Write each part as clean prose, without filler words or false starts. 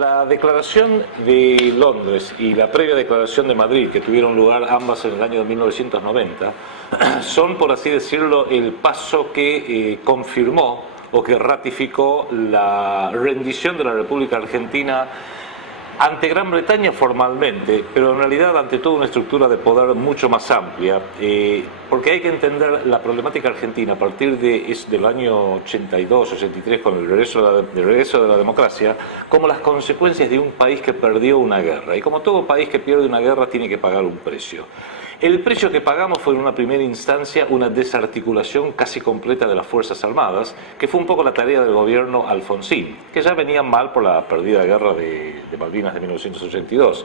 la declaración de Londres y la previa declaración de Madrid, que tuvieron lugar ambas en el año de 1990, son, por así decirlo, el paso que confirmó o que ratificó la rendición de la República Argentina ante Gran Bretaña formalmente, pero en realidad ante toda una estructura de poder mucho más amplia, porque hay que entender la problemática argentina a partir del año 82, 83, con el regreso de la democracia, como las consecuencias de un país que perdió una guerra. Y como todo país que pierde una guerra tiene que pagar un precio. El precio que pagamos fue en una primera instancia una desarticulación casi completa de las Fuerzas Armadas, que fue un poco la tarea del gobierno Alfonsín, que ya venía mal por la perdida guerra de Malvinas de 1982.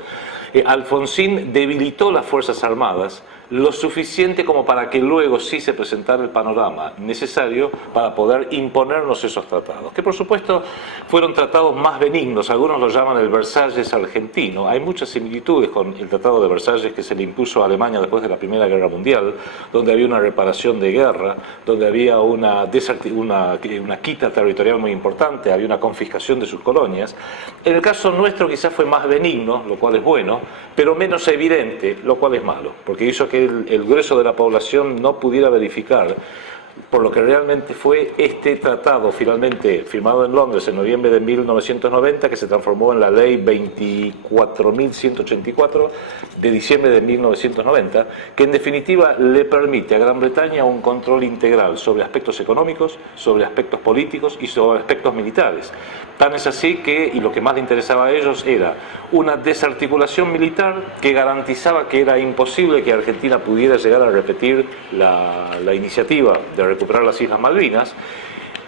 Alfonsín debilitó las Fuerzas Armadas lo suficiente como para que luego sí se presentara el panorama necesario para poder imponernos esos tratados, que por supuesto fueron tratados más benignos. Algunos lo llaman el Versalles argentino. Hay muchas similitudes con el Tratado de Versalles que se le impuso a Alemania después de la Primera Guerra Mundial, donde había una reparación de guerra, donde había una quita territorial muy importante, había una confiscación de sus colonias. En el caso nuestro quizás fue más benigno, lo cual es bueno, pero menos evidente, lo cual es malo, porque hizo que el grueso de la población no pudiera verificar por lo que realmente fue este tratado finalmente firmado en Londres en noviembre de 1990, que se transformó en la ley 24.184 de diciembre de 1990, que en definitiva le permite a Gran Bretaña un control integral sobre aspectos económicos, sobre aspectos políticos y sobre aspectos militares. Tan es así que, y lo que más le interesaba a ellos era una desarticulación militar que garantizaba que era imposible que Argentina pudiera llegar a repetir la iniciativa de recuperar las Islas Malvinas,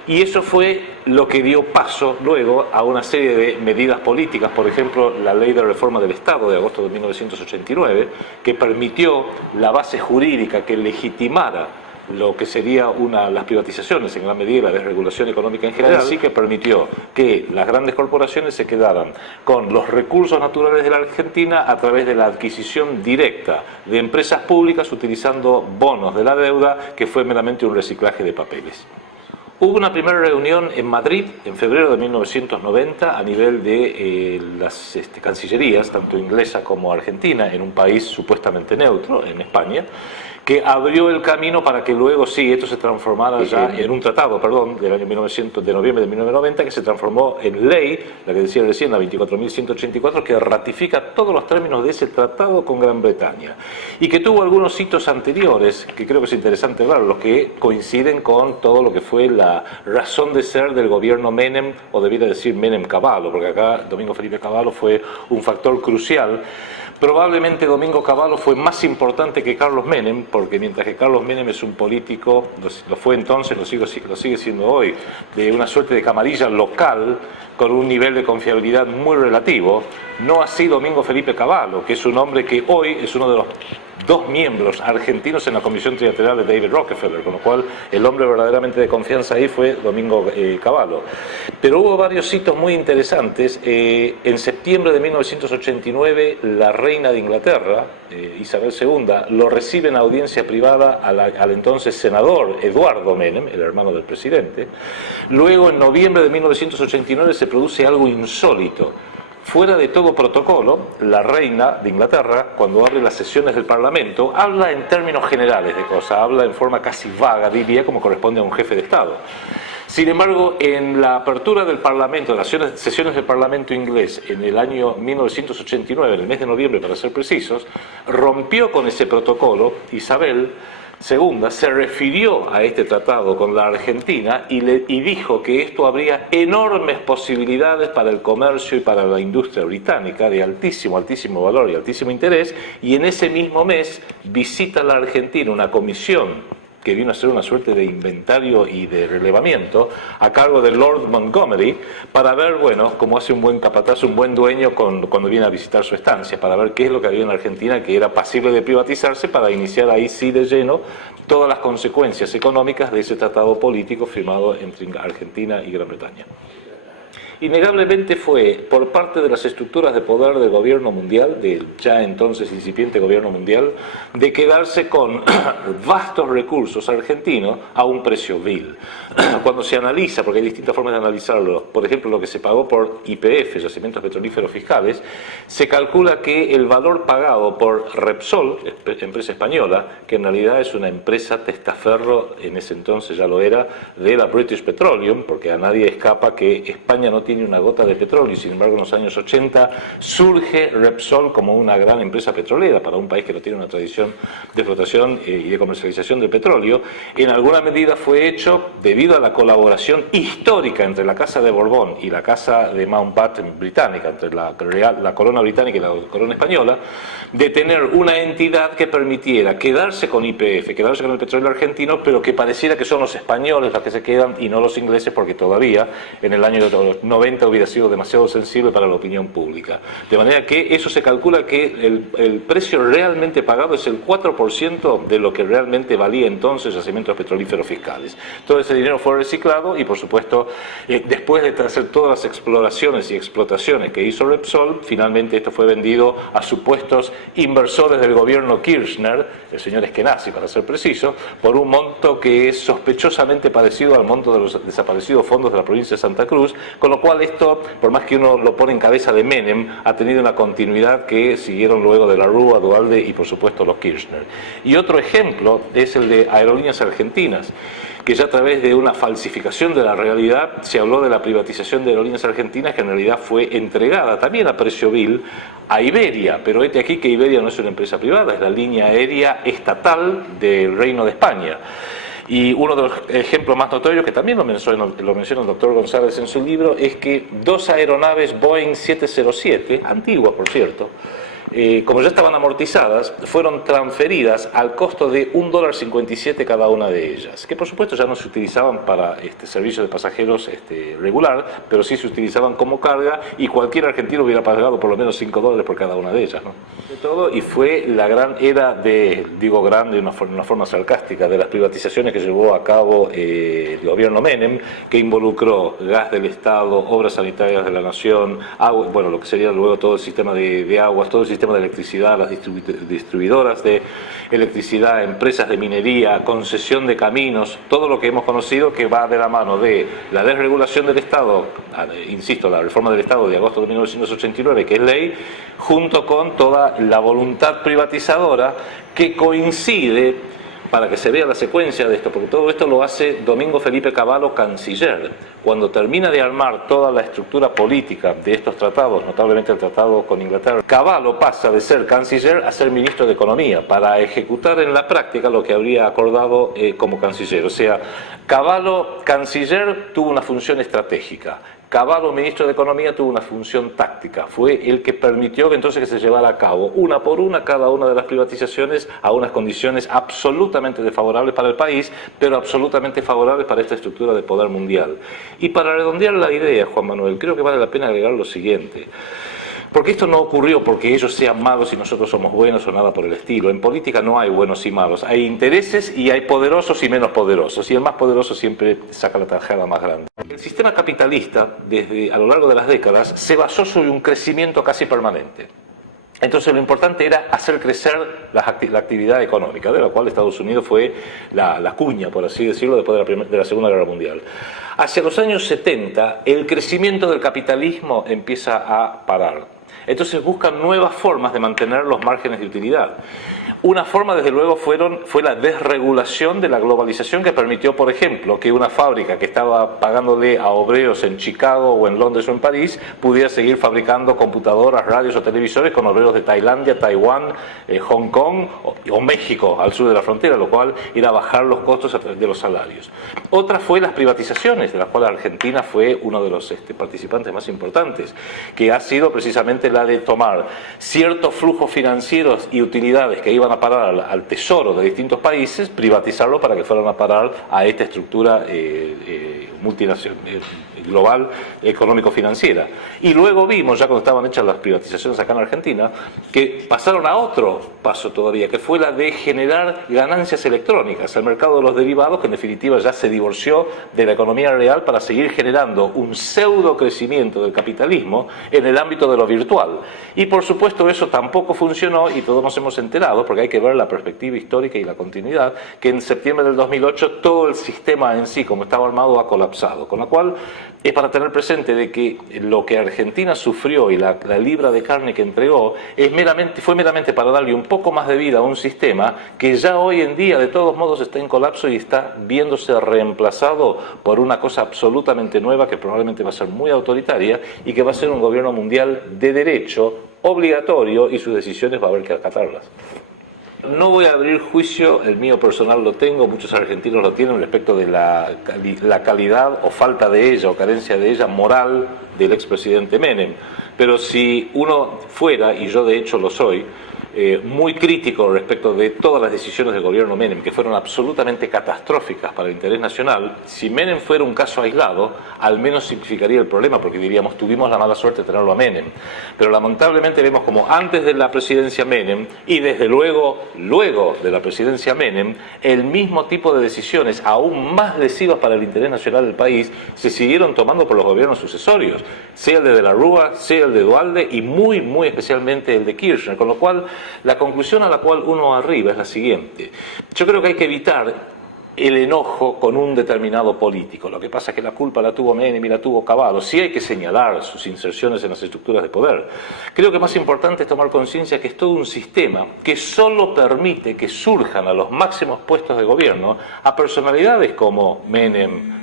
y eso fue lo que dio paso luego a una serie de medidas políticas, por ejemplo la Ley de Reforma del Estado de agosto de 1989, que permitió la base jurídica que legitimara lo que sería las privatizaciones, en gran medida la desregulación económica en general, sí que permitió que las grandes corporaciones se quedaran con los recursos naturales de la Argentina a través de la adquisición directa de empresas públicas utilizando bonos de la deuda, que fue meramente un reciclaje de papeles. Hubo una primera reunión en Madrid en febrero de 1990 a nivel de las cancillerías, tanto inglesa como argentina, en un país supuestamente neutro, en España, que abrió el camino para que luego sí esto se transformara ya en un tratado, del año de noviembre de 1990, que se transformó en ley, la que decía recién, la 24.184, que ratifica todos los términos de ese tratado con Gran Bretaña, y que tuvo algunos hitos anteriores, que creo que es interesante ver, los que coinciden con todo lo que fue la razón de ser del gobierno Menem, o debiera decir Menem-Cavallo, porque acá Domingo Felipe Cavallo fue un factor crucial. Probablemente Domingo Cavallo fue más importante que Carlos Menem, porque mientras que Carlos Menem es un político, lo fue entonces, lo sigue siendo hoy, de una suerte de camarilla local, con un nivel de confiabilidad muy relativo, no así Domingo Felipe Cavallo, que es un hombre que hoy es uno de los dos miembros argentinos en la Comisión Trilateral de David Rockefeller, con lo cual el hombre verdaderamente de confianza ahí fue Domingo Cavallo. Pero hubo varios hitos muy interesantes. En septiembre de 1989, la reina de Inglaterra, Isabel II, lo recibe en audiencia privada al entonces senador Eduardo Menem, el hermano del presidente. Luego, en noviembre de 1989, se produce algo insólito. Fuera de todo protocolo, la reina de Inglaterra, cuando abre las sesiones del Parlamento, habla en términos generales de cosas, habla en forma casi vaga, diría, como corresponde a un jefe de Estado. Sin embargo, en la apertura del Parlamento, de las sesiones del Parlamento inglés en el año 1989, en el mes de noviembre para ser precisos, rompió con ese protocolo. Isabel II se refirió a este tratado con la Argentina y dijo que esto habría enormes posibilidades para el comercio y para la industria británica de altísimo valor y altísimo interés, y en ese mismo mes visita a la Argentina una comisión que vino a ser una suerte de inventario y de relevamiento a cargo de Lord Montgomery, para ver, bueno, cómo hace un buen capataz, un buen dueño cuando viene a visitar su estancia, para ver qué es lo que había en Argentina que era pasible de privatizarse, para iniciar ahí sí de lleno todas las consecuencias económicas de ese tratado político firmado entre Argentina y Gran Bretaña. innegablemente fue por parte de las estructuras de poder del gobierno mundial, del ya entonces incipiente gobierno mundial, de quedarse con vastos recursos argentinos a un precio vil. Cuando se analiza, porque hay distintas formas de analizarlo, por ejemplo lo que se pagó por YPF, Yacimientos Petrolíferos Fiscales, se calcula que el valor pagado por Repsol, empresa española, que en realidad es una empresa testaferro, en ese entonces ya lo era, de la British Petroleum, porque a nadie escapa que España no tiene una gota de petróleo, y sin embargo en los años 80 surge Repsol como una gran empresa petrolera para un país que no tiene una tradición de explotación y de comercialización del petróleo. En alguna medida fue hecho debido a la colaboración histórica entre la Casa de Borbón y la Casa de Mountbatten británica, entre la corona británica y la corona española, de tener una entidad que permitiera quedarse con YPF, quedarse con el petróleo argentino, pero que pareciera que son los españoles los que se quedan y no los ingleses, porque todavía en el año 90 hubiera sido demasiado sensible para la opinión pública. De manera que eso se calcula que el precio realmente pagado es el 4% de lo que realmente valía entonces Yacimientos Petrolíferos Fiscales. Todo ese dinero fue reciclado y, por supuesto, después de hacer todas las exploraciones y explotaciones que hizo Repsol, finalmente esto fue vendido a supuestos inversores del gobierno Kirchner, el señor Eskenazi para ser preciso, por un monto que es sospechosamente parecido al monto de los desaparecidos fondos de la provincia de Santa Cruz, con lo cual esto, por más que uno lo pone en cabeza de Menem, ha tenido una continuidad que siguieron luego de la Rúa, Duhalde y por supuesto los Kirchner. Y otro ejemplo es el de Aerolíneas Argentinas, que ya a través de una falsificación de la realidad se habló de la privatización de Aerolíneas Argentinas, que en realidad fue entregada también a precio vil a Iberia, pero este aquí que Iberia no es una empresa privada, es la línea aérea estatal del Reino de España. Y uno de los ejemplos más notorios, que también lo menciona el doctor González en su libro, es que dos aeronaves Boeing 707, antiguas por cierto, como ya estaban amortizadas, fueron transferidas al costo de $1.57 cada una de ellas, que por supuesto ya no se utilizaban para servicio de pasajeros regular, pero sí se utilizaban como carga, y cualquier argentino hubiera pagado por lo menos $5 por cada una de ellas, ¿no? De todo, y fue la gran era de, digo grande de una forma sarcástica, de las privatizaciones que llevó a cabo el gobierno Menem, que involucró gas del Estado, obras sanitarias de la nación, agua, bueno, lo que sería luego todo el sistema de aguas, todo el sistema de electricidad, las distribuidoras de electricidad, empresas de minería, concesión de caminos, todo lo que hemos conocido, que va de la mano de la desregulación del Estado, insisto, la reforma del Estado de agosto de 1989, que es ley, junto con toda la voluntad privatizadora que coincide, para que se vea la secuencia de esto, porque todo esto lo hace Domingo Felipe Cavallo, canciller. Cuando termina de armar toda la estructura política de estos tratados, notablemente el tratado con Inglaterra, Cavallo pasa de ser canciller a ser ministro de Economía, para ejecutar en la práctica lo que habría acordado como canciller. O sea, Cavallo, canciller, tuvo una función estratégica. Cavallo, ministro de Economía, tuvo una función táctica, fue el que permitió que entonces se llevara a cabo una por una cada una de las privatizaciones a unas condiciones absolutamente desfavorables para el país, pero absolutamente favorables para esta estructura de poder mundial. Y para redondear la idea, Juan Manuel, creo que vale la pena agregar lo siguiente. Porque esto no ocurrió porque ellos sean malos y nosotros somos buenos o nada por el estilo. En política no hay buenos y malos, hay intereses y hay poderosos y menos poderosos, y el más poderoso siempre saca la tajada más grande. El sistema capitalista, a lo largo de las décadas, se basó sobre un crecimiento casi permanente. Entonces lo importante era hacer crecer la actividad económica, de la cual Estados Unidos fue la cuña, por así decirlo, después de la Segunda Guerra Mundial. Hacia los años 70, el crecimiento del capitalismo empieza a parar. Entonces buscan nuevas formas de mantener los márgenes de utilidad. Una forma, desde luego, fue la desregulación de la globalización, que permitió, por ejemplo, que una fábrica que estaba pagándole a obreros en Chicago o en Londres o en París pudiera seguir fabricando computadoras, radios o televisores con obreros de Tailandia, Taiwán, Hong Kong o México al sur de la frontera, lo cual era bajar los costos de los salarios. Otra fue las privatizaciones, de las cuales Argentina fue uno de los participantes más importantes, que ha sido precisamente la de tomar ciertos flujos financieros y utilidades que iban a parar al tesoro de distintos países, privatizarlo para que fueran a parar a esta estructura multinacional, global económico-financiera. Y luego vimos, ya cuando estaban hechas las privatizaciones acá en Argentina, que pasaron a otro paso todavía, que fue la de generar ganancias electrónicas, el mercado de los derivados, que en definitiva ya se divorció de la economía real para seguir generando un pseudo crecimiento del capitalismo en el ámbito de lo virtual. Y por supuesto eso tampoco funcionó y todos nos hemos enterado, porque hay que ver la perspectiva histórica y la continuidad, que en septiembre del 2008 todo el sistema en sí, como estaba armado, ha colapsado. Con lo cual es para tener presente de que lo que Argentina sufrió y la libra de carne que entregó fue meramente para darle un poco más de vida a un sistema que ya hoy en día de todos modos está en colapso y está viéndose reemplazado por una cosa absolutamente nueva que probablemente va a ser muy autoritaria y que va a ser un gobierno mundial de derecho obligatorio, y sus decisiones va a haber que acatarlas. No voy a abrir juicio, el mío personal lo tengo, muchos argentinos lo tienen, respecto de la calidad o falta de ella o carencia de ella moral del expresidente Menem. Pero si uno fuera, y yo de hecho lo soy, muy crítico respecto de todas las decisiones del gobierno Menem, que fueron absolutamente catastróficas para el interés nacional, si Menem fuera un caso aislado, al menos simplificaría el problema, porque diríamos, tuvimos la mala suerte de tenerlo a Menem. Pero lamentablemente vemos como antes de la presidencia Menem, y desde luego de la presidencia Menem, el mismo tipo de decisiones, aún más lesivas para el interés nacional del país, se siguieron tomando por los gobiernos sucesorios, sea el de la Rúa, sea el de Duhalde, y muy especialmente el de Kirchner, con lo cual la conclusión a la cual uno arriba es la siguiente. Yo creo que hay que evitar el enojo con un determinado político. Lo que pasa es que la culpa la tuvo Menem y la tuvo Cavallo. Sí hay que señalar sus inserciones en las estructuras de poder. Creo que más importante es tomar conciencia que es todo un sistema que solo permite que surjan a los máximos puestos de gobierno a personalidades como Menem,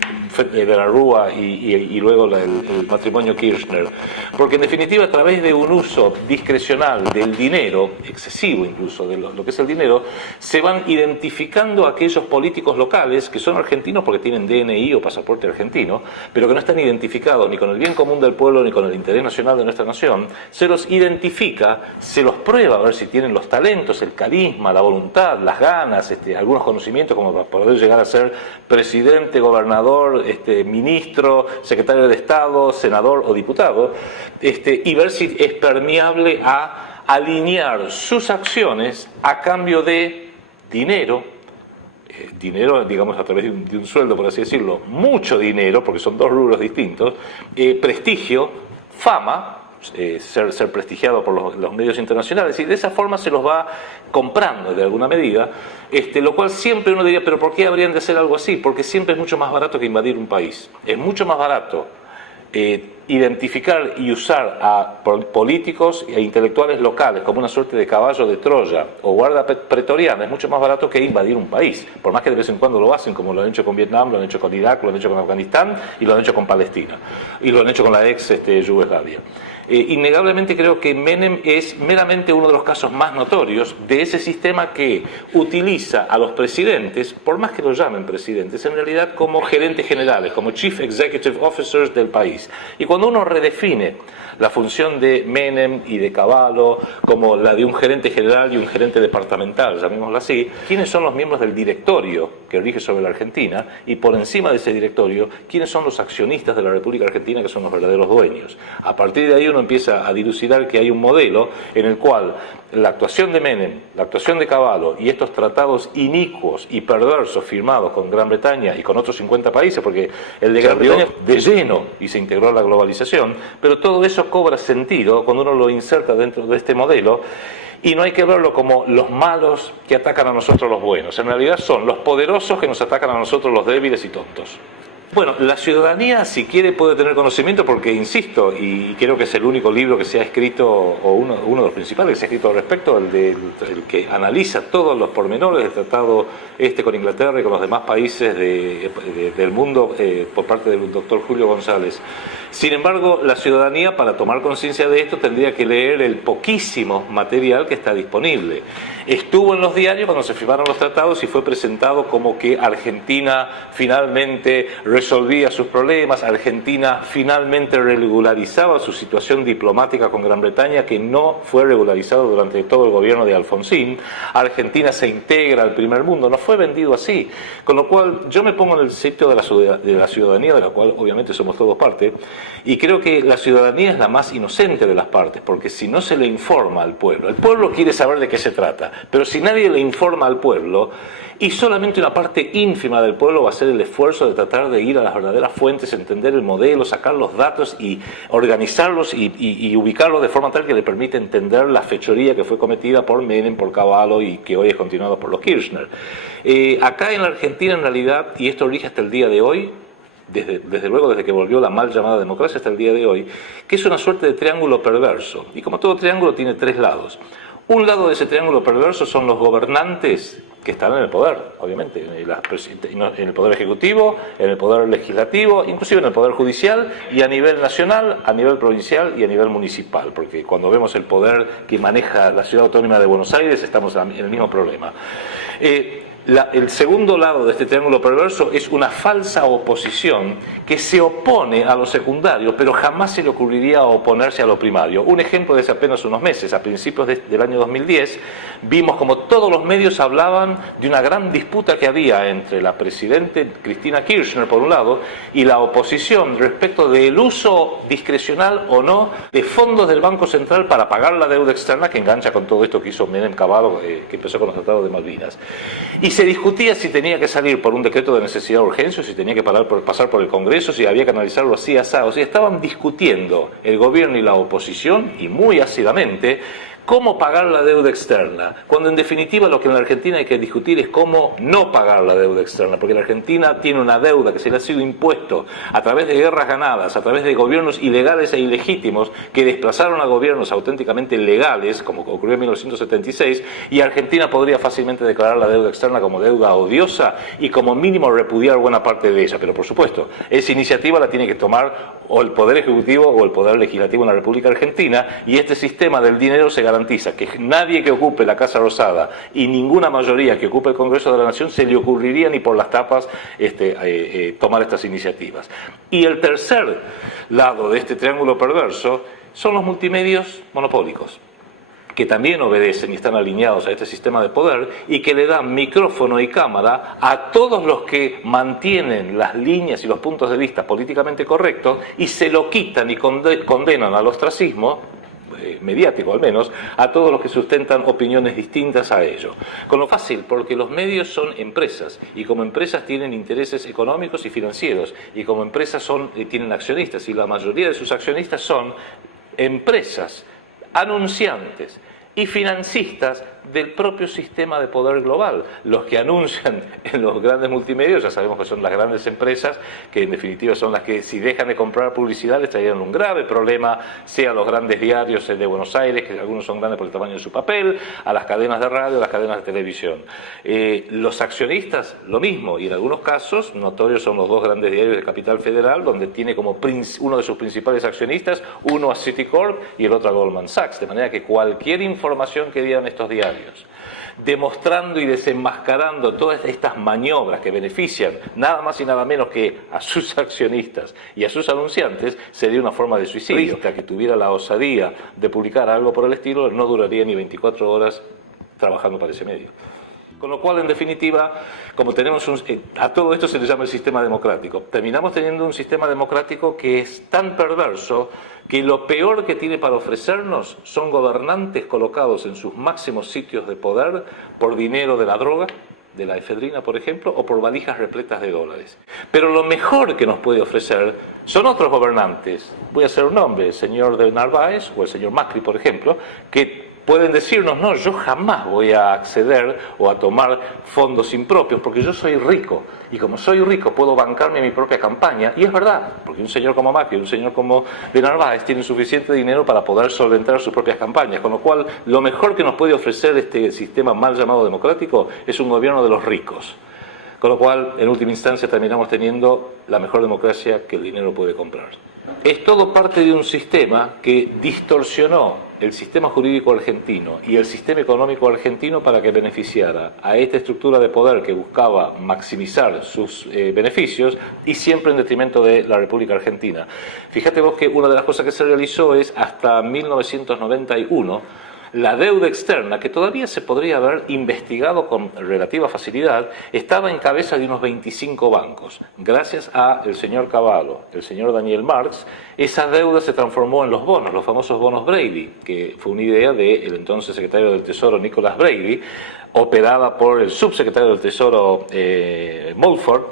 de la Rúa y luego el matrimonio Kirchner. Porque en definitiva, a través de un uso discrecional del dinero, excesivo incluso de lo que es el dinero, se van identificando aquellos políticos locales que son argentinos porque tienen DNI o pasaporte argentino, pero que no están identificados ni con el bien común del pueblo ni con el interés nacional de nuestra nación. Se los identifica, se los prueba a ver si tienen los talentos, el carisma, la voluntad, las ganas, algunos conocimientos como para poder llegar a ser presidente, gobernador, ministro, secretario de Estado, senador o diputado, y ver si es permeable a alinear sus acciones a cambio de dinero, digamos a través de un sueldo, por así decirlo, mucho dinero, porque son dos rubros distintos, prestigio, fama, ser prestigiado por los medios internacionales, y de esa forma se los va comprando de alguna medida, lo cual siempre uno diría, pero ¿por qué habrían de hacer algo así? Porque siempre es mucho más barato que invadir un país. Es mucho más barato identificar y usar a políticos e intelectuales locales como una suerte de caballo de Troya o guarda pretoriana, es mucho más barato que invadir un país, por más que de vez en cuando lo hacen, como lo han hecho con Vietnam, lo han hecho con Irak, lo han hecho con Afganistán y lo han hecho con Palestina, y lo han hecho con la ex Yugoslavia. Innegablemente creo que Menem es meramente uno de los casos más notorios de ese sistema que utiliza a los presidentes, por más que los llamen presidentes, en realidad como gerentes generales, como Chief Executive Officers del país. Y cuando uno redefine la función de Menem y de Cavallo como la de un gerente general y un gerente departamental, llamémoslo así, ¿quiénes son los miembros del directorio que rige sobre la Argentina? Y por encima de ese directorio, ¿quiénes son los accionistas de la República Argentina, que son los verdaderos dueños? A partir de ahí uno empieza a dilucidar que hay un modelo en el cual la actuación de Menem, la actuación de Cavallo y estos tratados inicuos y perversos firmados con Gran Bretaña y con otros 50 países, porque el de Gran Bretaña de lleno y se integró a la globalización, pero todo eso cobra sentido cuando uno lo inserta dentro de este modelo. Y no hay que verlo como los malos que atacan a nosotros los buenos. En realidad son los poderosos que nos atacan a nosotros los débiles y tontos. Bueno, la ciudadanía, si quiere, puede tener conocimiento porque, insisto, y creo que es el único libro que se ha escrito, o uno de los principales que se ha escrito al respecto, el que analiza todos los pormenores del tratado con Inglaterra y con los demás países del mundo por parte del doctor Julio González. Sin embargo, la ciudadanía, para tomar conciencia de esto, tendría que leer el poquísimo material que está disponible. Estuvo en los diarios cuando se firmaron los tratados y fue presentado como que Argentina finalmente resolvía sus problemas, Argentina finalmente regularizaba su situación diplomática con Gran Bretaña, que no fue regularizado durante todo el gobierno de Alfonsín. Argentina se integra al primer mundo, no fue vendido así. Con lo cual yo me pongo en el sitio de la ciudadanía, de la cual obviamente somos todos parte, y creo que la ciudadanía es la más inocente de las partes, porque si no se le informa al pueblo, el pueblo quiere saber de qué se trata, pero si nadie le informa al pueblo, y solamente una parte ínfima del pueblo va a hacer el esfuerzo de tratar de ir a las verdaderas fuentes, entender el modelo, sacar los datos y organizarlos y ubicarlos de forma tal que le permite entender la fechoría que fue cometida por Menem, por Cavallo y que hoy es continuada por los Kirchner. Acá en la Argentina, en realidad, y esto rige hasta el día de hoy, desde luego desde que volvió la mal llamada democracia hasta el día de hoy, que es una suerte de triángulo perverso. Y como todo triángulo tiene tres lados. Un lado de ese triángulo perverso son los gobernantes que están en el poder, obviamente, en el poder ejecutivo, en el poder legislativo, inclusive en el poder judicial y a nivel nacional, a nivel provincial y a nivel municipal, porque cuando vemos el poder que maneja la Ciudad Autónoma de Buenos Aires estamos en el mismo problema. El segundo lado de este triángulo perverso es una falsa oposición que se opone a lo secundario, pero jamás se le ocurriría oponerse a lo primario. Un ejemplo de hace apenas unos meses, a principios del año 2010, vimos como todos los medios hablaban de una gran disputa que había entre la presidenta Cristina Kirchner, por un lado, y la oposición respecto del uso discrecional o no de fondos del Banco Central para pagar la deuda externa, que engancha con todo esto que hizo Menem Cavallo, que empezó con los tratados de Malvinas. Y se discutía si tenía que salir por un decreto de necesidad de urgencia, si tenía que pasar por el Congreso, si había que analizarlo así, asado. O sea, estaban discutiendo el gobierno y la oposición, y muy ácidamente, cómo pagar la deuda externa, cuando en definitiva lo que en la Argentina hay que discutir es cómo no pagar la deuda externa, porque la Argentina tiene una deuda que se le ha sido impuesto a través de guerras ganadas, a través de gobiernos ilegales e ilegítimos que desplazaron a gobiernos auténticamente legales, como ocurrió en 1976, y Argentina podría fácilmente declarar la deuda externa como deuda odiosa y como mínimo repudiar buena parte de ella. Pero por supuesto, esa iniciativa la tiene que tomar o el Poder Ejecutivo o el Poder Legislativo en la República Argentina, y este sistema del dinero se garantiza que nadie que ocupe la Casa Rosada y ninguna mayoría que ocupe el Congreso de la Nación se le ocurriría ni por las tapas tomar estas iniciativas. Y el tercer lado de este triángulo perverso son los multimedios monopólicos, que también obedecen y están alineados a este sistema de poder y que le dan micrófono y cámara a todos los que mantienen las líneas y los puntos de vista políticamente correctos y se lo quitan y condenan al ostracismo, mediático al menos, a todos los que sustentan opiniones distintas a ello. Con lo fácil, porque los medios son empresas, y como empresas tienen intereses económicos y financieros, y como empresas tienen accionistas, y la mayoría de sus accionistas son empresas, anunciantes y financistas del propio sistema de poder global. Los que anuncian en los grandes multimedios, ya sabemos que son las grandes empresas, que en definitiva son las que si dejan de comprar publicidad les traerían un grave problema, sea a los grandes diarios de Buenos Aires, que algunos son grandes por el tamaño de su papel, a las cadenas de radio, a las cadenas de televisión. Los accionistas, lo mismo, y en algunos casos notorios son los dos grandes diarios de Capital Federal, donde tiene como uno de sus principales accionistas, uno a Citicorp y el otro a Goldman Sachs, de manera que cualquier información que digan estos diarios, demostrando y desenmascarando todas estas maniobras que benefician nada más y nada menos que a sus accionistas y a sus anunciantes, sería una forma de suicidio. Que tuviera la osadía de publicar algo por el estilo no duraría ni 24 horas trabajando para ese medio. Con lo cual, en definitiva, como tenemos a todo esto se le llama el sistema democrático. Terminamos teniendo un sistema democrático que es tan perverso que lo peor que tiene para ofrecernos son gobernantes colocados en sus máximos sitios de poder por dinero de la droga, de la efedrina, por ejemplo, o por valijas repletas de dólares. Pero lo mejor que nos puede ofrecer son otros gobernantes. Voy a hacer un nombre, el señor de Narváez o el señor Macri, por ejemplo, que pueden decirnos, no, yo jamás voy a acceder o a tomar fondos impropios porque yo soy rico, y como soy rico puedo bancarme mi propia campaña, y es verdad, porque un señor como Macri, un señor como de Narváez tienen suficiente dinero para poder solventar sus propias campañas, con lo cual lo mejor que nos puede ofrecer este sistema mal llamado democrático es un gobierno de los ricos, con lo cual en última instancia terminamos teniendo la mejor democracia que el dinero puede comprar. Es todo parte de un sistema que distorsionó el sistema jurídico argentino y el sistema económico argentino para que beneficiara a esta estructura de poder que buscaba maximizar sus beneficios y siempre en detrimento de la República Argentina. Fíjate vos que una de las cosas que se realizó es hasta 1991 la deuda externa, que todavía se podría haber investigado con relativa facilidad, estaba en cabeza de unos 25 bancos. Gracias al señor Cavallo, el señor Daniel Marx, esa deuda se transformó en los bonos, los famosos bonos Brady, que fue una idea del entonces secretario del Tesoro Nicholas Brady, operada por el subsecretario del Tesoro Mulford,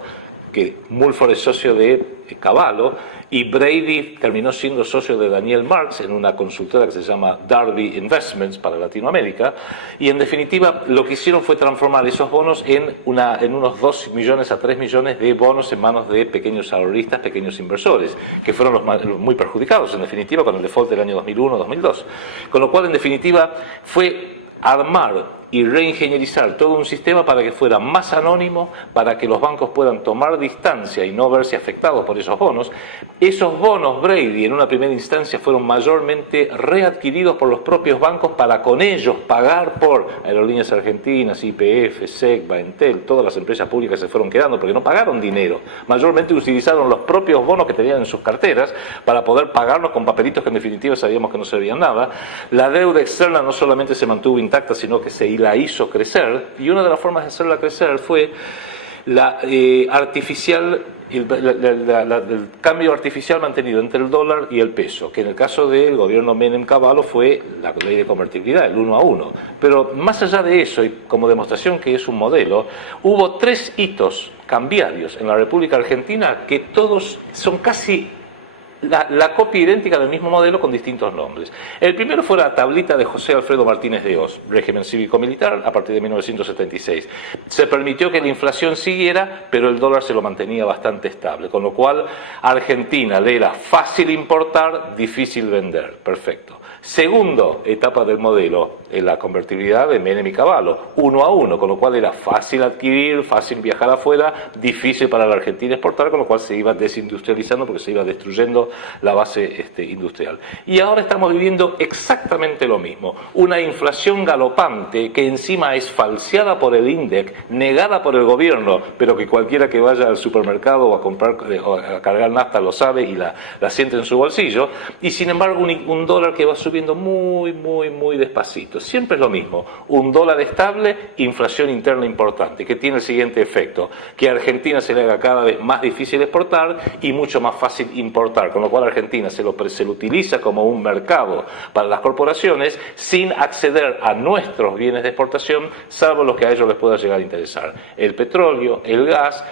que Mulford es socio de Cavallo, y Brady terminó siendo socio de Daniel Marx en una consultora que se llama Darby Investments para Latinoamérica, y en definitiva lo que hicieron fue transformar esos bonos en unos 2 millones a 3 millones de bonos en manos de pequeños ahorristas, pequeños inversores, que fueron los muy perjudicados en definitiva con el default del año 2001-2002. Con lo cual en definitiva fue armar y reingenierizar todo un sistema para que fuera más anónimo, para que los bancos puedan tomar distancia y no verse afectados por esos bonos. Esos bonos Brady en una primera instancia fueron mayormente readquiridos por los propios bancos para con ellos pagar por Aerolíneas Argentinas, YPF, SECBA, Entel, todas las empresas públicas se fueron quedando porque no pagaron dinero. Mayormente utilizaron los propios bonos que tenían en sus carteras para poder pagarlos con papelitos que en definitiva sabíamos que no servían nada. La deuda externa no solamente se mantuvo intacta, sino que la hizo crecer, y una de las formas de hacerla crecer fue la artificial, el cambio artificial mantenido entre el dólar y el peso, que en el caso del gobierno Menem-Cavallo fue la ley de convertibilidad, el 1 a 1. Pero más allá de eso, y como demostración que es un modelo, hubo 3 hitos cambiarios en la República Argentina que todos son casi la copia idéntica del mismo modelo con distintos nombres. El primero fue la tablita de José Alfredo Martínez de Oz, régimen cívico-militar a partir de 1976. Se permitió que la inflación siguiera, pero el dólar se lo mantenía bastante estable, con lo cual a Argentina le era fácil importar, difícil vender. Perfecto. Segundo etapa del modelo, la convertibilidad de Menem y Cavallo, 1 a 1, con lo cual era fácil adquirir, fácil viajar afuera, difícil para la Argentina exportar, con lo cual se iba desindustrializando porque se iba destruyendo la base industrial. Y ahora estamos viviendo exactamente lo mismo, una inflación galopante que encima es falseada por el INDEC, negada por el gobierno, pero que cualquiera que vaya al supermercado o a comprar o a cargar nafta lo sabe y la siente en su bolsillo, y sin embargo un dólar que va subiendo muy despacito. Siempre es lo mismo, un dólar estable, inflación interna importante, que tiene el siguiente efecto, que a Argentina se le haga cada vez más difícil exportar y mucho más fácil importar, con lo cual Argentina se lo utiliza como un mercado para las corporaciones sin acceder a nuestros bienes de exportación, salvo los que a ellos les pueda llegar a interesar. El petróleo, el gas,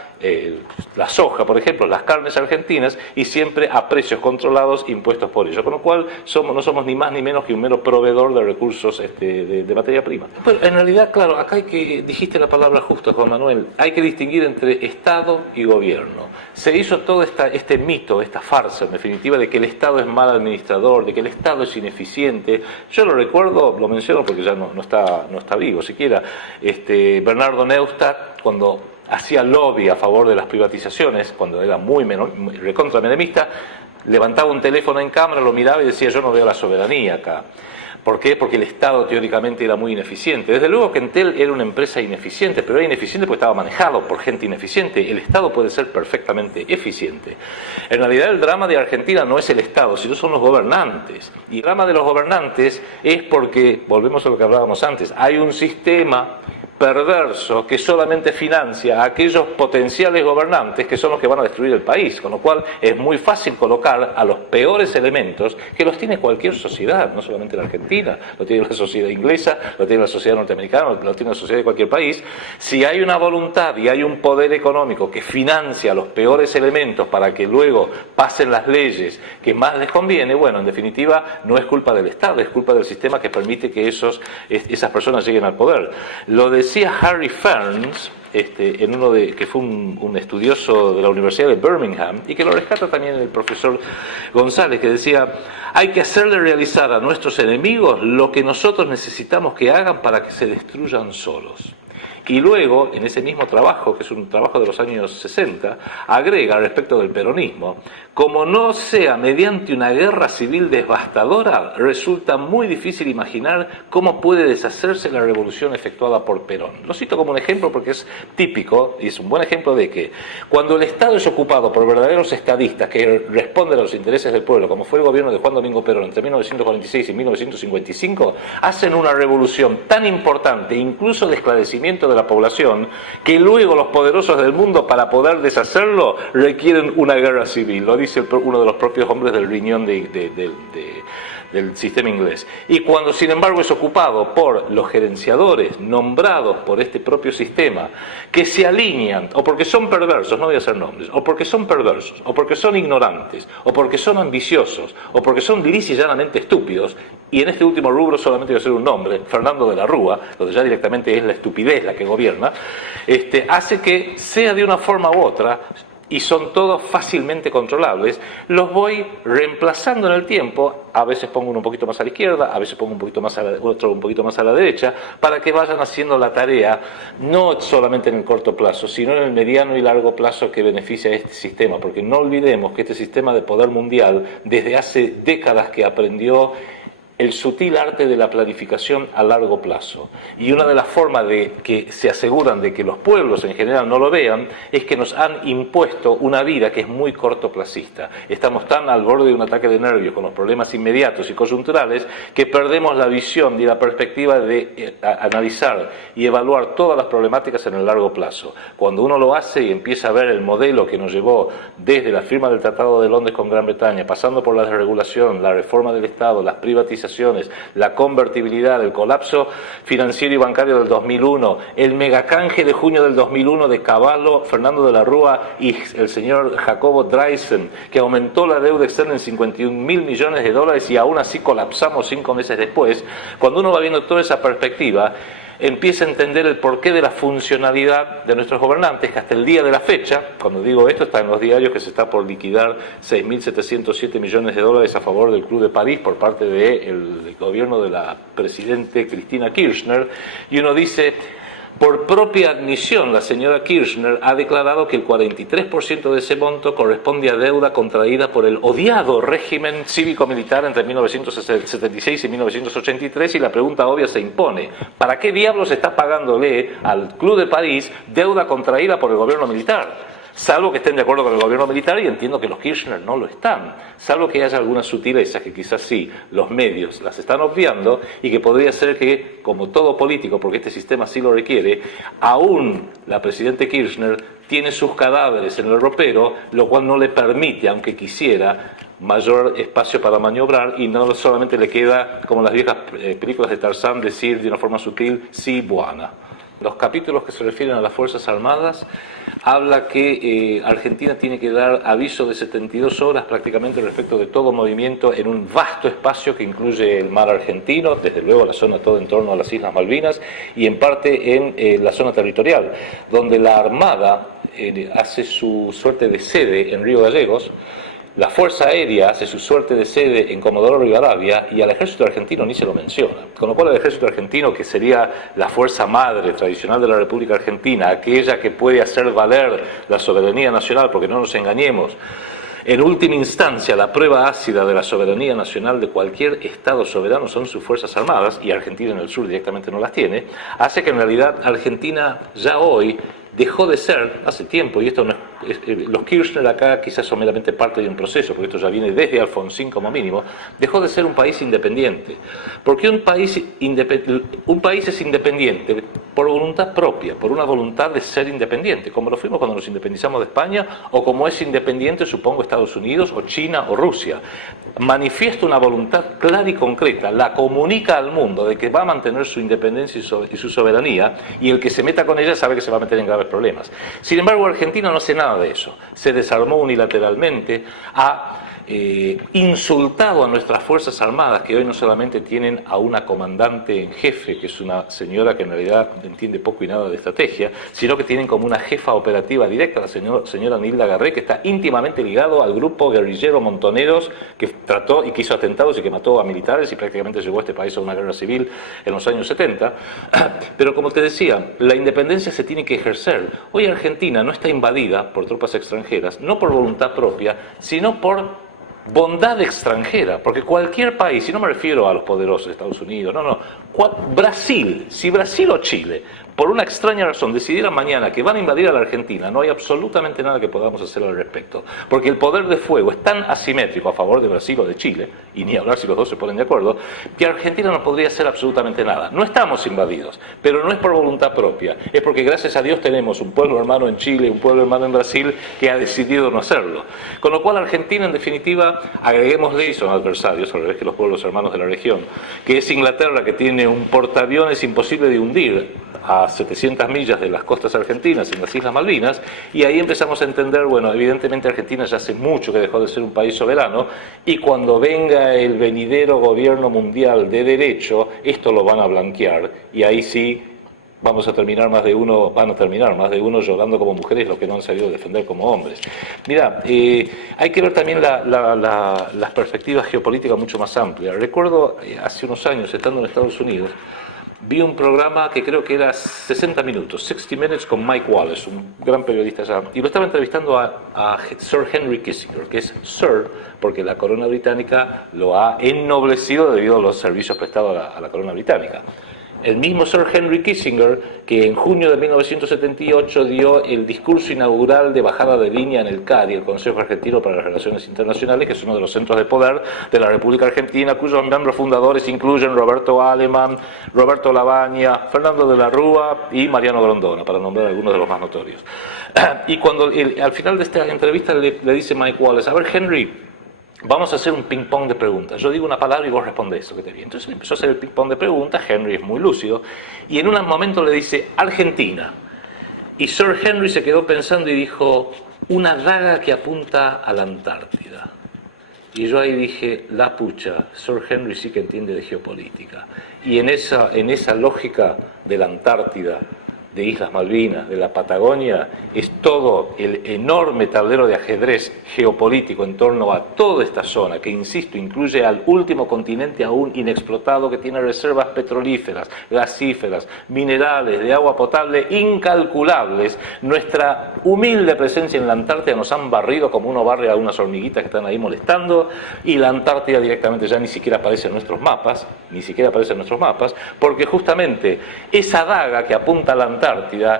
la soja, por ejemplo, las carnes argentinas, y siempre a precios controlados impuestos por ellos, con lo cual no somos ni más ni menos que un mero proveedor de recursos de materia prima. Pero en realidad, claro, acá dijiste la palabra justa, Juan Manuel, hay que distinguir entre Estado y gobierno. Se hizo todo este mito, esta farsa, en definitiva, de que el Estado es mal administrador, de que el Estado es ineficiente. Yo lo recuerdo, lo menciono porque ya no está vivo siquiera, Bernardo Neustadt, cuando hacía lobby a favor de las privatizaciones, cuando era muy recontra menemista, levantaba un teléfono en cámara, lo miraba y decía: yo no veo la soberanía acá. ¿Por qué? Porque el Estado teóricamente era muy ineficiente. Desde luego que Entel era una empresa ineficiente, pero era ineficiente porque estaba manejado por gente ineficiente. El Estado puede ser perfectamente eficiente. En realidad el drama de Argentina no es el Estado, sino son los gobernantes. Y el drama de los gobernantes es porque, volvemos a lo que hablábamos antes, hay un sistema perverso que solamente financia a aquellos potenciales gobernantes que son los que van a destruir el país, con lo cual es muy fácil colocar a los peores elementos que los tiene cualquier sociedad, no solamente la Argentina, lo tiene la sociedad inglesa, lo tiene la sociedad norteamericana, lo tiene la sociedad de cualquier país. Si hay una voluntad y hay un poder económico que financia a los peores elementos para que luego pasen las leyes que más les conviene, bueno, en definitiva no es culpa del Estado, es culpa del sistema que permite que esas personas lleguen al poder. Lo decía Harry Ferns, que fue un estudioso de la Universidad de Birmingham, y que lo rescata también el profesor González, que decía: hay que hacerle realizar a nuestros enemigos lo que nosotros necesitamos que hagan para que se destruyan solos. Y luego, en ese mismo trabajo, que es un trabajo de los años 60, agrega respecto del peronismo: como no sea mediante una guerra civil devastadora, resulta muy difícil imaginar cómo puede deshacerse la revolución efectuada por Perón. Lo cito como un ejemplo porque es típico y es un buen ejemplo de que cuando el Estado es ocupado por verdaderos estadistas que responden a los intereses del pueblo, como fue el gobierno de Juan Domingo Perón entre 1946 y 1955, hacen una revolución tan importante, incluso de esclarecimiento de la población, que luego los poderosos del mundo, para poder deshacerlo, requieren una guerra civil. Lo dice uno de los propios hombres del riñón del sistema inglés. Y cuando, sin embargo, es ocupado por los gerenciadores nombrados por este propio sistema, que se alinean, o porque son perversos, no voy a hacer nombres, o porque son perversos, o porque son ignorantes, o porque son ambiciosos, o porque son lisa y llanamente estúpidos, y en este último rubro solamente voy a hacer un nombre, Fernando de la Rúa, donde ya directamente es la estupidez la que gobierna, hace que sea de una forma u otra, y son todos fácilmente controlables, los voy reemplazando en el tiempo. A veces pongo uno un poquito más a la izquierda, a veces pongo otro un poquito más a la derecha, para que vayan haciendo la tarea, no solamente en el corto plazo, sino en el mediano y largo plazo que beneficia a este sistema. Porque no olvidemos que este sistema de poder mundial, desde hace décadas que aprendió el sutil arte de la planificación a largo plazo. Y una de las formas de que se aseguran de que los pueblos en general no lo vean es que nos han impuesto una vida que es muy cortoplacista. Estamos tan al borde de un ataque de nervios con los problemas inmediatos y coyunturales que perdemos la visión y la perspectiva de analizar y evaluar todas las problemáticas en el largo plazo. Cuando uno lo hace y empieza a ver el modelo que nos llevó desde la firma del Tratado de Londres con Gran Bretaña, pasando por la desregulación, la reforma del Estado, las privatizaciones, la convertibilidad, el colapso financiero y bancario del 2001, el megacanje de junio del 2001 de Cavallo, Fernando de la Rúa y el señor Jacobo Dreysen, que aumentó la deuda externa en 51.000 millones de dólares y aún así colapsamos 5 meses después. Cuando uno va viendo toda esa perspectiva, empieza a entender el porqué de la funcionalidad de nuestros gobernantes, que hasta el día de la fecha, cuando digo esto, está en los diarios que se está por liquidar 6.707 millones de dólares a favor del Club de París por parte del gobierno de la presidente Cristina Kirchner, y uno dice: por propia admisión, la señora Kirchner ha declarado que el 43% de ese monto corresponde a deuda contraída por el odiado régimen cívico-militar entre 1976 y 1983, y la pregunta obvia se impone: ¿para qué diablos está pagándole al Club de París deuda contraída por el gobierno militar? Salvo que estén de acuerdo con el gobierno militar, y entiendo que los Kirchner no lo están, salvo que haya algunas sutilezas que quizás sí los medios las están obviando, y que podría ser que, como todo político, porque este sistema sí lo requiere, aún la presidenta Kirchner tiene sus cadáveres en el ropero, lo cual no le permite, aunque quisiera, mayor espacio para maniobrar, y no solamente le queda, como las viejas películas de Tarzán, decir de una forma sutil: sí, buena. Los capítulos que se refieren a las Fuerzas Armadas habla que Argentina tiene que dar aviso de 72 horas prácticamente respecto de todo movimiento en un vasto espacio que incluye el mar argentino, desde luego la zona todo en torno a las Islas Malvinas, y en parte en la zona territorial, donde la Armada hace su suerte de sede en Río Gallegos. La Fuerza Aérea hace su suerte de sede en Comodoro Rivadavia, y al Ejército Argentino ni se lo menciona. Con lo cual el Ejército Argentino, que sería la fuerza madre tradicional de la República Argentina, aquella que puede hacer valer la soberanía nacional, porque no nos engañemos, en última instancia la prueba ácida de la soberanía nacional de cualquier Estado soberano son sus Fuerzas Armadas, y Argentina en el sur directamente no las tiene, hace que en realidad Argentina ya hoy dejó de ser, hace tiempo, y esto no los Kirchner acá quizás son meramente parte de un proceso, porque esto ya viene desde Alfonsín como mínimo, dejó de ser un país independiente. Porque un país es independiente por voluntad propia, por una voluntad de ser independiente, como lo fuimos cuando nos independizamos de España, o como es independiente, supongo, Estados Unidos, o China, o Rusia. Manifiesta una voluntad clara y concreta, la comunica al mundo de que va a mantener su independencia y su soberanía, y el que se meta con ella sabe que se va a meter en graves problemas. Sin embargo, Argentina no hace nada de eso. Se desarmó unilateralmente, ha insultado a nuestras Fuerzas Armadas, que hoy no solamente tienen a una comandante en jefe, que es una señora que en realidad entiende poco y nada de estrategia, sino que tienen como una jefa operativa directa, la señora Nilda Garré, que está íntimamente ligado al grupo guerrillero Montoneros, que trató y que hizo atentados y que mató a militares y prácticamente llevó a este país a una guerra civil en los años 70. Pero como te decía, la independencia se tiene que ejercer. Hoy Argentina no está invadida por tropas extranjeras, no por voluntad propia, sino por bondad extranjera, porque cualquier país, y no me refiero a los poderosos de Estados Unidos, no, Brasil, si Brasil o Chile, por una extraña razón, decidieran mañana que van a invadir a la Argentina, no hay absolutamente nada que podamos hacer al respecto, porque el poder de fuego es tan asimétrico a favor de Brasil o de Chile, y ni hablar si los dos se ponen de acuerdo, que Argentina no podría hacer absolutamente nada. No estamos invadidos, pero no es por voluntad propia, es porque gracias a Dios tenemos un pueblo hermano en Chile, un pueblo hermano en Brasil, que ha decidido no hacerlo. Con lo cual Argentina, en definitiva, agreguémosle, y son adversarios, al revés que los pueblos hermanos de la región, que es Inglaterra, que tiene un portaaviones imposible de hundir a 700 millas de las costas argentinas, en las Islas Malvinas, y ahí empezamos a entender, bueno, evidentemente Argentina ya hace mucho que dejó de ser un país soberano, y cuando venga el venidero gobierno mundial de derecho, esto lo van a blanquear, y ahí sí vamos a terminar más de uno, van a terminar más de uno llorando como mujeres los que no han sabido defender como hombres. Mira, hay que ver también las perspectivas geopolíticas mucho más amplias. Recuerdo hace unos años, estando en Estados Unidos, vi un programa que creo que era 60 minutos, 60 Minutes, con Mike Wallace, un gran periodista allá, y lo estaba entrevistando a Sir Henry Kissinger, que es Sir porque la corona británica lo ha ennoblecido debido a los servicios prestados a la corona británica. El mismo Sir Henry Kissinger, que en junio de 1978 dio el discurso inaugural de bajada de línea en el CARI, el Consejo Argentino para las Relaciones Internacionales, que es uno de los centros de poder de la República Argentina, cuyos miembros fundadores incluyen Roberto Aleman, Roberto Lavagna, Fernando de la Rúa y Mariano Grondona, para nombrar algunos de los más notorios. Y cuando al final de esta entrevista le dice Mike Wallace: a ver, Henry, vamos a hacer un ping-pong de preguntas. Yo digo una palabra y vos respondés eso que te viene. Entonces empezó a hacer el ping-pong de preguntas. Henry es muy lúcido. Y en un momento le dice Argentina. Y Sir Henry se quedó pensando y dijo: una daga que apunta a la Antártida. Y yo ahí dije: la pucha, Sir Henry sí que entiende de geopolítica. Y en esa lógica de la Antártida, de Islas Malvinas, de la Patagonia, es todo el enorme tablero de ajedrez geopolítico en torno a toda esta zona, que, insisto, incluye al último continente aún inexplotado, que tiene reservas petrolíferas, gasíferas, minerales, de agua potable incalculables. Nuestra humilde presencia en la Antártida nos han barrido como uno barre a unas hormiguitas que están ahí molestando, y la Antártida directamente ya ni siquiera aparece en nuestros mapas, porque justamente esa daga que apunta a la Antártida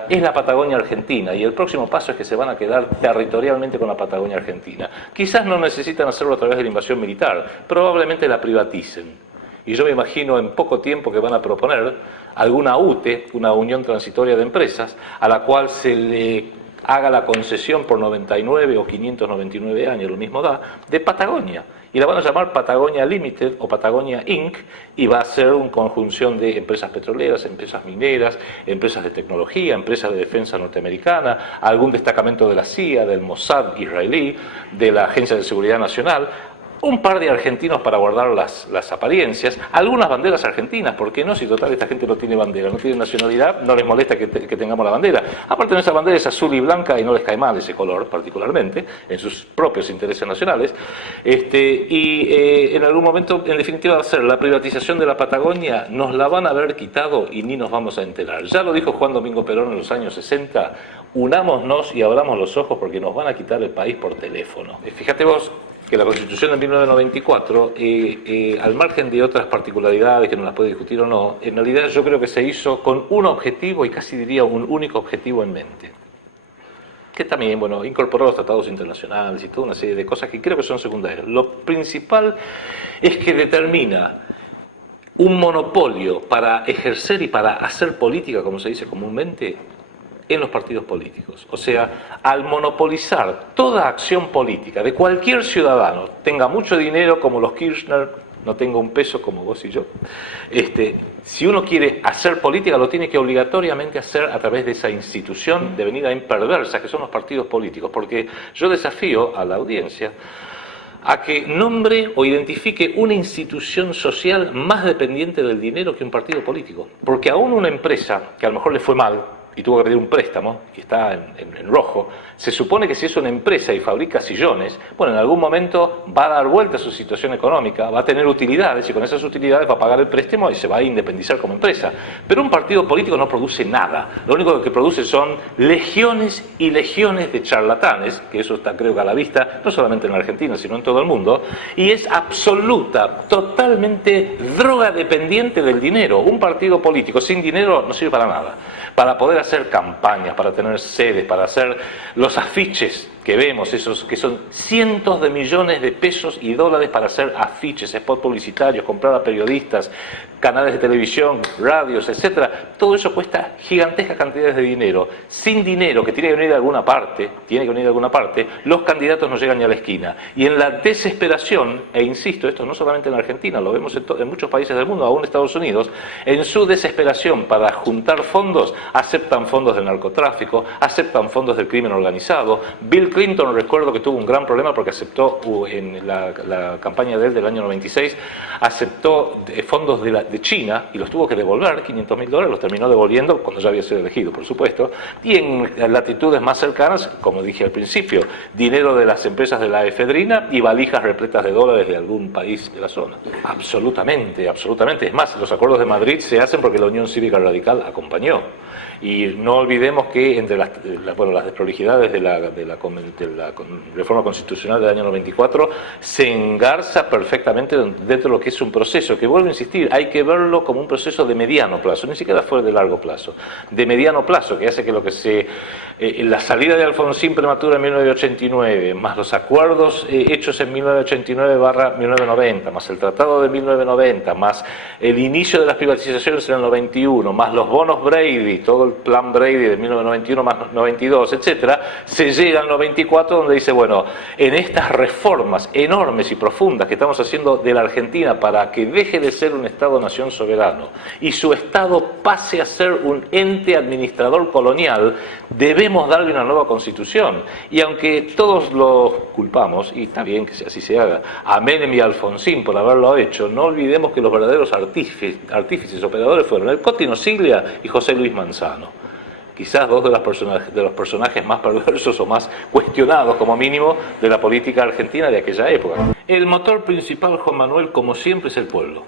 es la Patagonia Argentina, y el próximo paso es que se van a quedar territorialmente con la Patagonia Argentina. Quizás no necesitan hacerlo a través de la invasión militar, probablemente la privaticen. Y yo me imagino en poco tiempo que van a proponer alguna UTE, una Unión Transitoria de Empresas, a la cual se le haga la concesión por 99 o 599 años, lo mismo da, de Patagonia. Y la van a llamar Patagonia Limited o Patagonia Inc. y va a ser una conjunción de empresas petroleras, empresas mineras, empresas de tecnología, empresas de defensa norteamericana, algún destacamento de la CIA, del Mossad israelí, de la Agencia de Seguridad Nacional, un par de argentinos para guardar las apariencias, algunas banderas argentinas, ¿por qué no? Si total esta gente no tiene bandera, no tiene nacionalidad, no les molesta que tengamos la bandera. Aparte, esa bandera es azul y blanca y no les cae mal ese color particularmente, en sus propios intereses nacionales. En algún momento, en definitiva, va a ser la privatización de la Patagonia, nos la van a haber quitado y ni nos vamos a enterar. Ya lo dijo Juan Domingo Perón en los años 60, unámonos y abramos los ojos porque nos van a quitar el país por teléfono. Fíjate vos que la Constitución de 1994, al margen de otras particularidades que no las puede discutir o no, en realidad yo creo que se hizo con un objetivo, y casi diría un único objetivo en mente, que también, bueno, incorporó los tratados internacionales y toda una serie de cosas que creo que son secundarias. Lo principal es que determina un monopolio para ejercer y para hacer política, como se dice comúnmente, en los partidos políticos. O sea, al monopolizar toda acción política de cualquier ciudadano, tenga mucho dinero como los Kirchner, no tenga un peso como vos y yo, si uno quiere hacer política lo tiene que obligatoriamente hacer a través de esa institución devenida imperversa que son los partidos políticos, porque yo desafío a la audiencia a que nombre o identifique una institución social más dependiente del dinero que un partido político. Porque aún una empresa que a lo mejor le fue mal y tuvo que pedir un préstamo, y está en rojo, se supone que si es una empresa y fabrica sillones, bueno, en algún momento va a dar vuelta a su situación económica, va a tener utilidades y con esas utilidades va a pagar el préstamo y se va a independizar como empresa. Pero un partido político no produce nada, lo único que produce son legiones y legiones de charlatanes, que eso está creo que a la vista, no solamente en Argentina, sino en todo el mundo, y es absoluta, totalmente droga dependiente del dinero. Un partido político sin dinero no sirve para nada. Para poder hacer campañas, para tener sedes, para hacer los afiches que vemos, esos que son cientos de millones de pesos y dólares para hacer afiches, spots publicitarios, comprar a periodistas, canales de televisión, radios, etcétera. Todo eso cuesta gigantescas cantidades de dinero. Sin dinero, que tiene que venir de alguna parte, los candidatos no llegan ni a la esquina. Y en la desesperación, e insisto, esto no solamente en Argentina, lo vemos en muchos países del mundo, aún en Estados Unidos, en su desesperación para juntar fondos, aceptan fondos del narcotráfico, aceptan fondos del crimen organizado. Bill Clinton, recuerdo que tuvo un gran problema porque aceptó en la campaña de él del año 96, aceptó fondos de China y los tuvo que devolver, $500.000, los terminó devolviendo cuando ya había sido elegido, por supuesto. Y en latitudes más cercanas, como dije al principio, dinero de las empresas de la efedrina y valijas repletas de dólares de algún país de la zona. Absolutamente, absolutamente. Es más, los acuerdos de Madrid se hacen porque la Unión Cívica Radical acompañó. Y no olvidemos que entre las desprolijidades de la reforma constitucional del año 94 se engarza perfectamente dentro de lo que es un proceso, que vuelvo a insistir, hay que verlo como un proceso de mediano plazo, ni siquiera fue de largo plazo, de mediano plazo, que hace que lo que la salida de Alfonsín prematura en 1989, más los acuerdos hechos en 1989/1990, más el tratado de 1990, más el inicio de las privatizaciones en el 91, más los bonos Brady, todo el plan Brady de 1991 más 92, etcétera, se llega al 94 donde dice, bueno, en estas reformas enormes y profundas que estamos haciendo de la Argentina para que deje de ser un Estado-nación soberano y su Estado pase a ser un ente administrador colonial, debemos darle una nueva constitución. Y aunque todos lo culpamos, y está bien que así se haga, a Menem y a Alfonsín por haberlo hecho, no olvidemos que los verdaderos artífices operadores fueron el Cotino Siglia y José Luis Manzano. Quizás dos de los personajes más perversos o más cuestionados, como mínimo, de la política argentina de aquella época. El motor principal, Juan Manuel, como siempre, es el pueblo.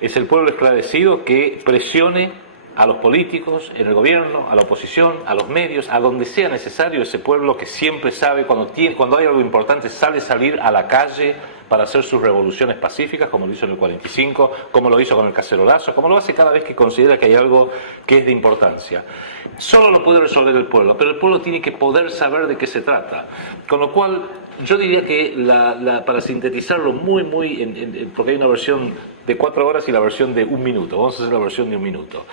Es el pueblo esclarecido que presione a los políticos, en el gobierno, a la oposición, a los medios, a donde sea necesario. Ese pueblo que siempre sabe, cuando hay algo importante, salir a la calle para hacer sus revoluciones pacíficas, como lo hizo en el 45, como lo hizo con el cacerolazo, como lo hace cada vez que considera que hay algo que es de importancia. Solo lo puede resolver el pueblo, pero el pueblo tiene que poder saber de qué se trata. Con lo cual, yo diría que, para sintetizarlo porque hay una versión de 4 horas y la versión de 1 minuto, vamos a hacer la versión de 1 minuto.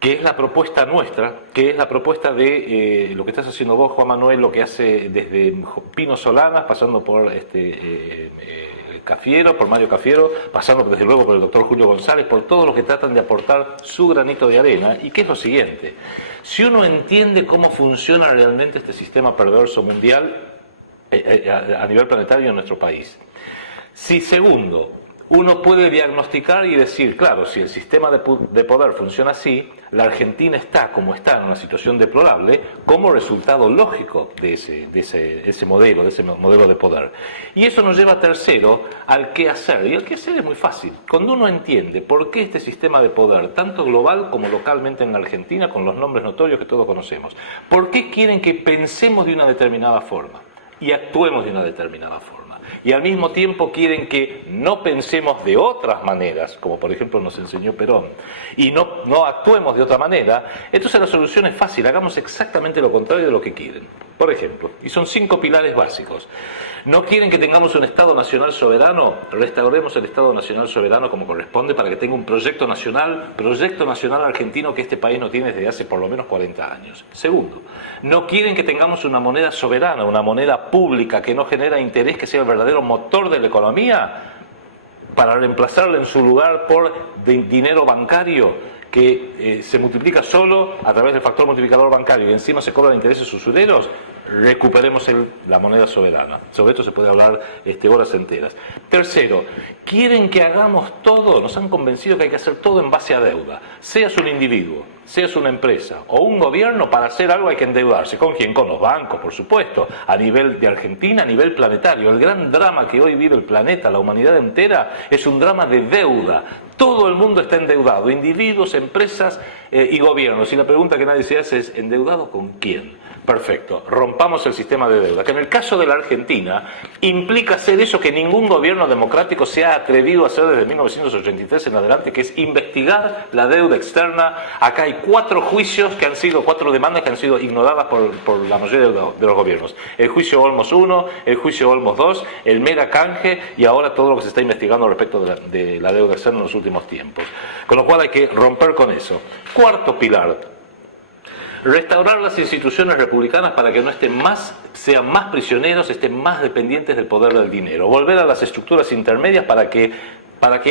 Que es la propuesta nuestra, que es la propuesta de lo que estás haciendo vos, Juan Manuel, lo que hace desde Pino Solanas, pasando por Cafiero, por Mario Cafiero, pasando desde luego por el doctor Julio González, por todos los que tratan de aportar su granito de arena, y que es lo siguiente: si uno entiende cómo funciona realmente este sistema perverso mundial a nivel planetario en nuestro país, si segundo, uno puede diagnosticar y decir, claro, si el sistema de poder funciona así, la Argentina está como está en una situación deplorable como resultado lógico de ese modelo de poder. Y eso nos lleva, tercero, al qué hacer. Y el qué hacer es muy fácil. Cuando uno entiende por qué este sistema de poder, tanto global como localmente en la Argentina, con los nombres notorios que todos conocemos, por qué quieren que pensemos de una determinada forma y actuemos de una determinada forma, y al mismo tiempo quieren que no pensemos de otras maneras, como por ejemplo nos enseñó Perón, y no actuemos de otra manera, entonces la solución es fácil: hagamos exactamente lo contrario de lo que quieren. Por ejemplo, y son 5 pilares básicos. ¿No quieren que tengamos un Estado nacional soberano? Restauremos el Estado nacional soberano como corresponde para que tenga un proyecto nacional argentino que este país no tiene desde hace por lo menos 40 años. Segundo, ¿no quieren que tengamos una moneda soberana, una moneda pública que no genera interés, que sea el verdadero motor de la economía, para reemplazarla en su lugar por dinero bancario que se multiplica solo a través del factor multiplicador bancario y encima se cobran intereses usureros, recuperemos la moneda soberana. Sobre esto se puede hablar horas enteras. Tercero, quieren que hagamos todo, nos han convencido que hay que hacer todo en base a deuda. Seas un individuo, seas una empresa o un gobierno, para hacer algo hay que endeudarse. ¿Con quién? Con los bancos, por supuesto, a nivel de Argentina, a nivel planetario. El gran drama que hoy vive el planeta, la humanidad entera, es un drama de deuda. Todo el mundo está endeudado, individuos, empresas y gobiernos. Y la pregunta que nadie se hace es, ¿endeudado con quién? Perfecto, rompamos el sistema de deuda, que en el caso de la Argentina implica hacer eso que ningún gobierno democrático se ha atrevido a hacer desde 1983 en adelante, que es investigar la deuda externa. Acá hay 4 juicios que han sido, 4 demandas que han sido ignoradas por la mayoría de los gobiernos. El juicio Olmos 1, el juicio Olmos 2, el mega canje y ahora todo lo que se está investigando respecto de la deuda externa en los últimos tiempos. Con lo cual hay que romper con eso. Cuarto pilar. Restaurar las instituciones republicanas para que no sean más prisioneros, estén más dependientes del poder del dinero. Volver a las estructuras intermedias para que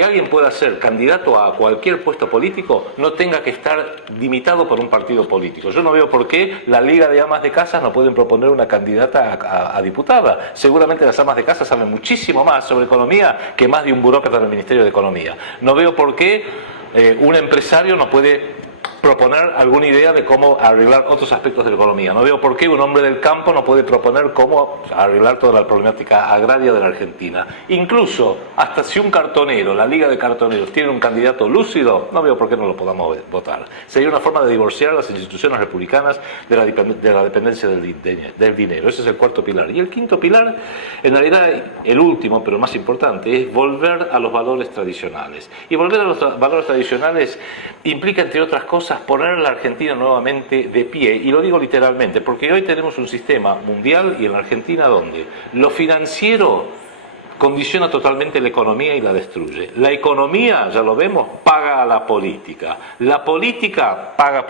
alguien pueda ser candidato a cualquier puesto político no tenga que estar limitado por un partido político. Yo no veo por qué la Liga de Amas de Casa no pueden proponer una candidata a diputada. Seguramente las amas de casa saben muchísimo más sobre economía que más de un burócrata del Ministerio de Economía. No veo por qué un empresario no puede proponer alguna idea de cómo arreglar otros aspectos de la economía. No veo por qué un hombre del campo no puede proponer cómo arreglar toda la problemática agraria de la Argentina. Incluso, hasta si un cartonero, la Liga de Cartoneros, tiene un candidato lúcido, no veo por qué no lo podamos votar. Sería una forma de divorciar las instituciones republicanas de la dependencia del dinero. Ese es el cuarto pilar. Y el quinto pilar, en realidad el último, pero más importante, es volver a los valores tradicionales. Y volver a los valores tradicionales implica, entre otras cosas, poner a la Argentina nuevamente de pie, y lo digo literalmente, porque hoy tenemos un sistema mundial y en la Argentina donde lo financiero condiciona totalmente la economía y la destruye. La economía, ya lo vemos, paga a la política. La política paga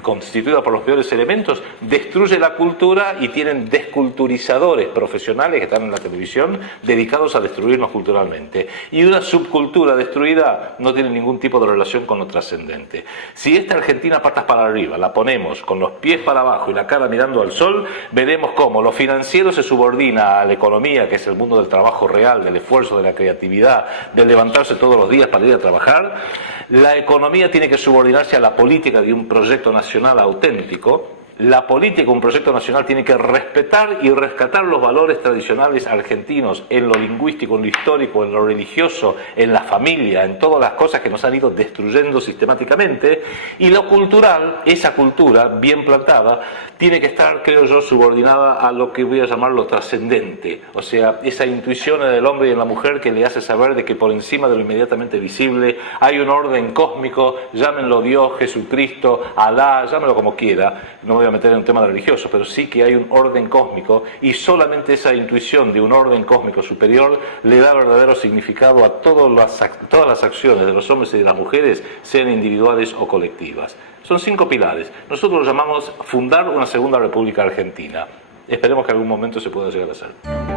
constituida por los peores elementos, destruye la cultura y tienen desculturizadores profesionales que están en la televisión dedicados a destruirnos culturalmente. Y una subcultura destruida no tiene ningún tipo de relación con lo trascendente. Si esta Argentina patas para arriba la ponemos con los pies para abajo y la cara mirando al sol, veremos cómo lo financiero se subordina a la economía, que es el mundo del trabajo real, del esfuerzo, de la creatividad, de levantarse todos los días para ir a trabajar. La economía tiene que subordinarse a la política de un proyecto nacional auténtico. La política, un proyecto nacional, tiene que respetar y rescatar los valores tradicionales argentinos en lo lingüístico, en lo histórico, en lo religioso, en la familia, en todas las cosas que nos han ido destruyendo sistemáticamente. Y lo cultural, esa cultura bien plantada, tiene que estar, creo yo, subordinada a lo que voy a llamar lo trascendente. O sea, esa intuición en el hombre y en la mujer que le hace saber de que por encima de lo inmediatamente visible hay un orden cósmico, llámenlo Dios, Jesucristo, Alá, llámenlo como quiera. No voy a meter en un tema religioso, pero sí que hay un orden cósmico, y solamente esa intuición de un orden cósmico superior le da verdadero significado a todas las acciones de los hombres y de las mujeres, sean individuales o colectivas. Son 5 pilares. Nosotros lo llamamos fundar una segunda República Argentina. Esperemos que en algún momento se pueda llegar a hacer.